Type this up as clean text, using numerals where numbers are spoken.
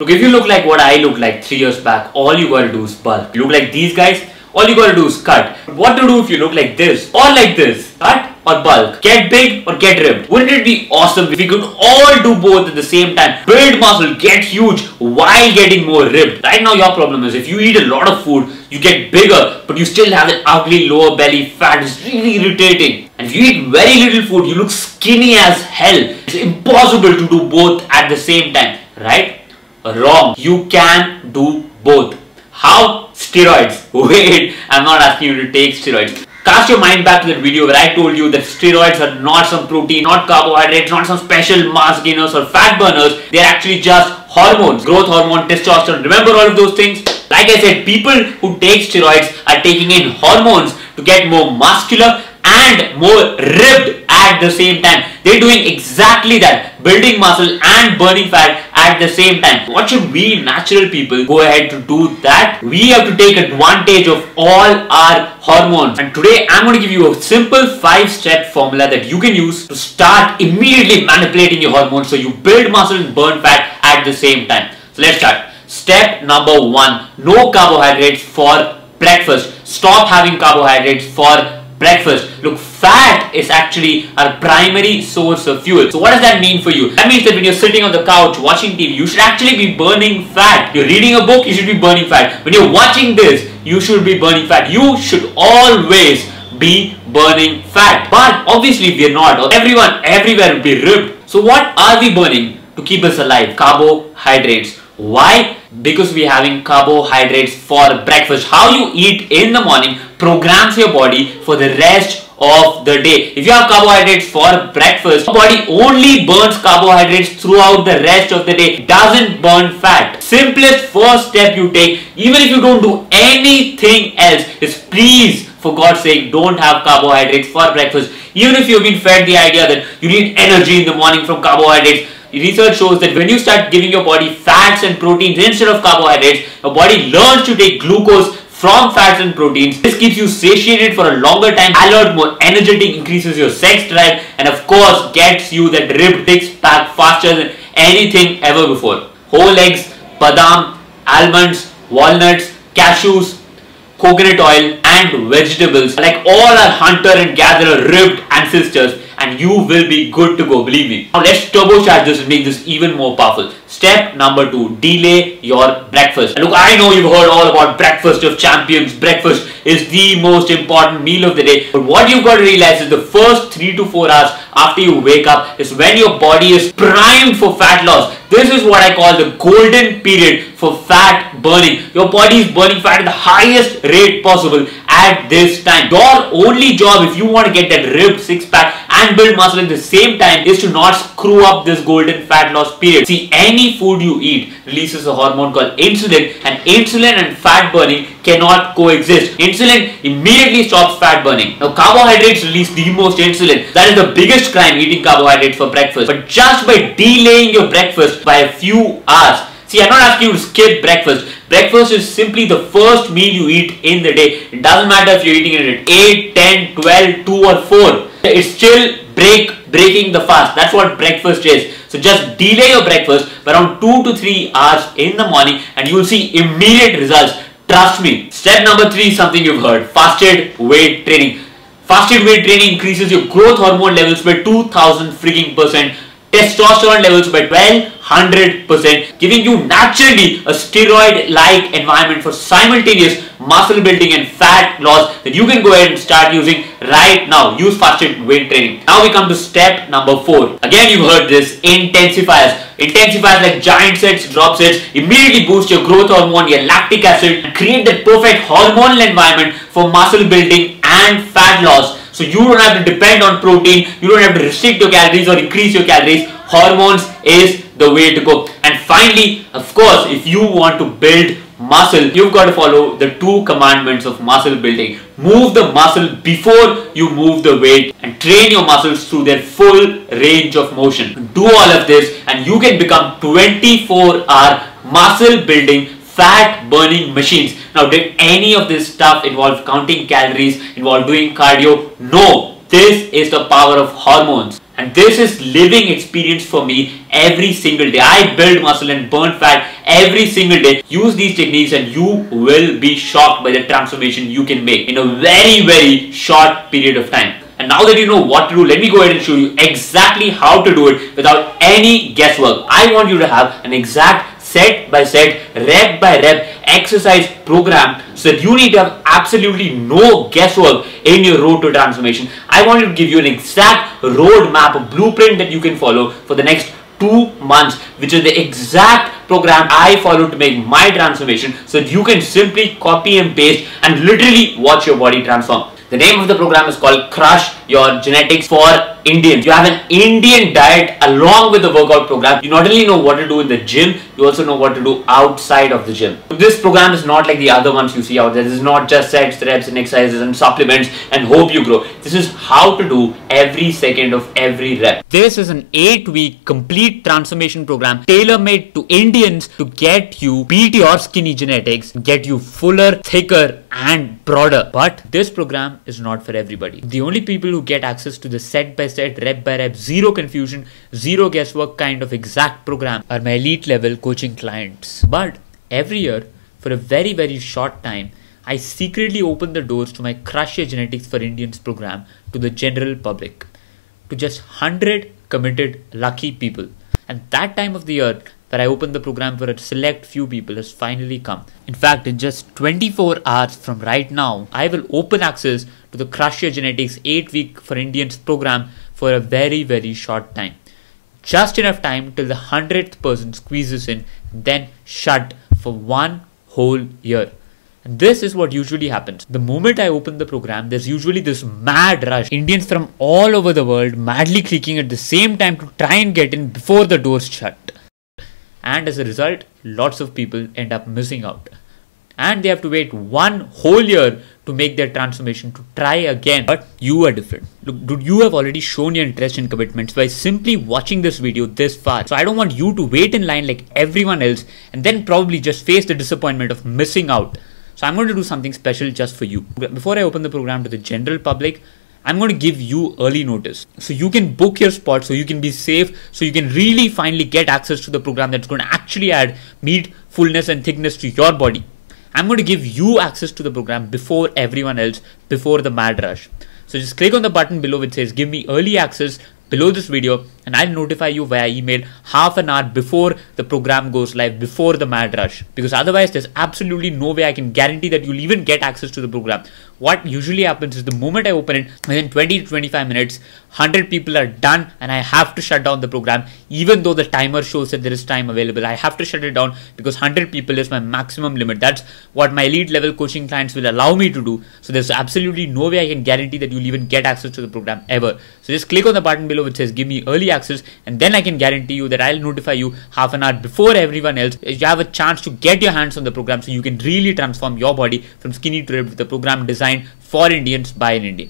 Look, if you look like what I looked like 3 years back, all you gotta do is bulk. You look like these guys, all you gotta do is cut. But what to do if you look like this or like this? Cut or bulk? Get big or get ripped? Wouldn't it be awesome if we could all do both at the same time? Build muscle, get huge while getting more ripped. Right now your problem is if you eat a lot of food, you get bigger, but you still have an ugly lower belly fat. It's really irritating. And if you eat very little food, you look skinny as hell. It's impossible to do both at the same time, right? Wrong. You can do both. How? Steroids. Wait, I'm not asking you to take steroids. Cast your mind back to that video where I told you that steroids are not some protein, not carbohydrates, not some special mass gainers or fat burners. They're actually just hormones. Growth hormone, testosterone. Remember all of those things? Like I said, people who take steroids are taking in hormones to get more muscular and more ripped at the same time. They're doing exactly that, building muscle and burning fat at the same time. What should we natural people go ahead to do that? We have to take advantage of all our hormones. And today I'm going to give you a simple 5-step formula that you can use to start immediately manipulating your hormones so you build muscle and burn fat at the same time. So let's start. Step number 1, no carbohydrates for breakfast. Stop having carbohydrates for breakfast. Look, fat is actually our primary source of fuel. So what does that mean for you? That means that when you're sitting on the couch watching TV, you should actually be burning fat. You're reading a book, you should be burning fat. When you're watching this, you should be burning fat. You should always be burning fat. But obviously we're not. Everyone, everywhere will be ripped. So what are we burning to keep us alive? Carbohydrates. Why? Because we're having carbohydrates for breakfast. How you eat in the morning programs your body for the rest of the day. If you have carbohydrates for breakfast, your body only burns carbohydrates throughout the rest of the day. It doesn't burn fat. Simplest first step you take, even if you don't do anything else, is please, for God's sake, don't have carbohydrates for breakfast. Even if you've been fed the idea that you need energy in the morning from carbohydrates, research shows that when you start giving your body fats and proteins instead of carbohydrates, your body learns to take glucose from fats and proteins. This keeps you satiated for a longer time, alert, more energetic, increases your sex drive, and of course gets you that ripped six-pack faster than anything ever before. Whole eggs, badam, almonds, walnuts, cashews, coconut oil and vegetables, like all our hunter and gatherer ripped ancestors, and you will be good to go, believe me. Now let's turbocharge this and make this even more powerful. Step number 2, delay your breakfast. And look, I know you've heard all about breakfast of champions. Breakfast is the most important meal of the day. But what you've got to realize is the first 3 to 4 hours after you wake up is when your body is primed for fat loss. This is what I call the golden period for fat burning. Your body is burning fat at the highest rate possible at this time. Your only job if you want to get that ripped six-pack and build muscle at the same time is to not screw up this golden fat loss period. See, any food you eat releases a hormone called insulin, and insulin and fat burning cannot coexist. Insulin immediately stops fat burning. Now carbohydrates release the most insulin. That is the biggest crime, eating carbohydrates for breakfast. But just by delaying your breakfast by a few hours. See, I'm not asking you to skip breakfast. Breakfast is simply the first meal you eat in the day. It doesn't matter if you're eating it at 8, 10, 12, 2 or 4. It's still breaking the fast. That's what breakfast is. So just delay your breakfast by around 2 to 3 hours in the morning and you will see immediate results. Trust me. Step number 3 is something you've heard. Fasted weight training. Fasted weight training increases your growth hormone levels by 2000%. Testosterone levels by 1200%, giving you naturally a steroid-like environment for simultaneous muscle building and fat loss that you can go ahead and start using right now. Use fasted weight training. Now we come to step number 4. Again, you've heard this, intensifiers. Intensifiers like giant sets, drop sets immediately boost your growth hormone, your lactic acid, and create that perfect hormonal environment for muscle building and fat loss. So you don't have to depend on protein, you don't have to restrict your calories or increase your calories. Hormones is the way to go. And finally, of course, if you want to build muscle, you've got to follow the 2 commandments of muscle building. Move the muscle before you move the weight and train your muscles through their full range of motion. Do all of this and you can become 24-hour muscle building, fat burning machines. Now, did any of this stuff involve counting calories, involve doing cardio? No. This is the power of hormones. And this is living experience for me every single day. I build muscle and burn fat every single day. Use these techniques and you will be shocked by the transformation you can make in a very, very short period of time. And now that you know what to do, let me go ahead and show you exactly how to do it without any guesswork. I want you to have an exact set by set, rep by rep exercise program so that you need to have absolutely no guesswork in your road to transformation. I want to give you an exact roadmap, a blueprint that you can follow for the next 2 months, which is the exact program I follow to make my transformation, so that you can simply copy and paste and literally watch your body transform. The name of the program is called Crush Your Genetics for Indians. You have an Indian diet along with the workout program. You not only know what to do in the gym, you also know what to do outside of the gym. This program is not like the other ones you see out there. This is not just sets, reps and exercises and supplements and hope you grow. This is how to do every second of every rep. This is an 8-week complete transformation program tailor-made to Indians to get you beat your skinny genetics, get you fuller, thicker and broader. But this program is not for everybody. The only people who get access to the set by set, rep by rep, zero confusion, zero guesswork kind of exact program are my elite level coaching clients. But every year, for a very, very short time, I secretly open the doors to my Crush Your Genetics for Indians program to the general public, to just 100 committed lucky people. And that time of the year where I open the program for a select few people has finally come. In fact, in just 24 hours from right now, I will open access to the Crush Your Genetics 8-week for Indians program for a very, very short time. Just enough time till the 100th person squeezes in, then shut for 1 whole year. And this is what usually happens. The moment I open the program, there's usually this mad rush. Indians from all over the world madly clicking at the same time to try and get in before the doors shut. And as a result, lots of people end up missing out. And they have to wait 1 whole year to make their transformation to try again. But you are different. Look, dude, you have already shown your interest in commitments by simply watching this video this far. So I don't want you to wait in line like everyone else and then probably just face the disappointment of missing out. So I'm going to do something special just for you. Before I open the program to the general public, I'm going to give you early notice. So you can book your spot, so you can be safe, so you can really finally get access to the program that's going to actually add meat, fullness and thickness to your body. I'm going to give you access to the program before everyone else, before the mad rush. So just click on the button below which says give me early access below this video, and I'll notify you via email half an hour before the program goes live, before the mad rush. Because otherwise there's absolutely no way I can guarantee that you'll even get access to the program. What usually happens is the moment I open it, within 20 to 25 minutes, 100 people are done and I have to shut down the program. Even though the timer shows that there is time available, I have to shut it down because 100 people is my maximum limit. That's what my elite level coaching clients will allow me to do. So there's absolutely no way I can guarantee that you'll even get access to the program ever. So just click on the button below which says give me early access, and then I can guarantee you that I'll notify you half an hour before everyone else. You have a chance to get your hands on the program so you can really transform your body from skinny to ripped with a program designed for Indians by an Indian.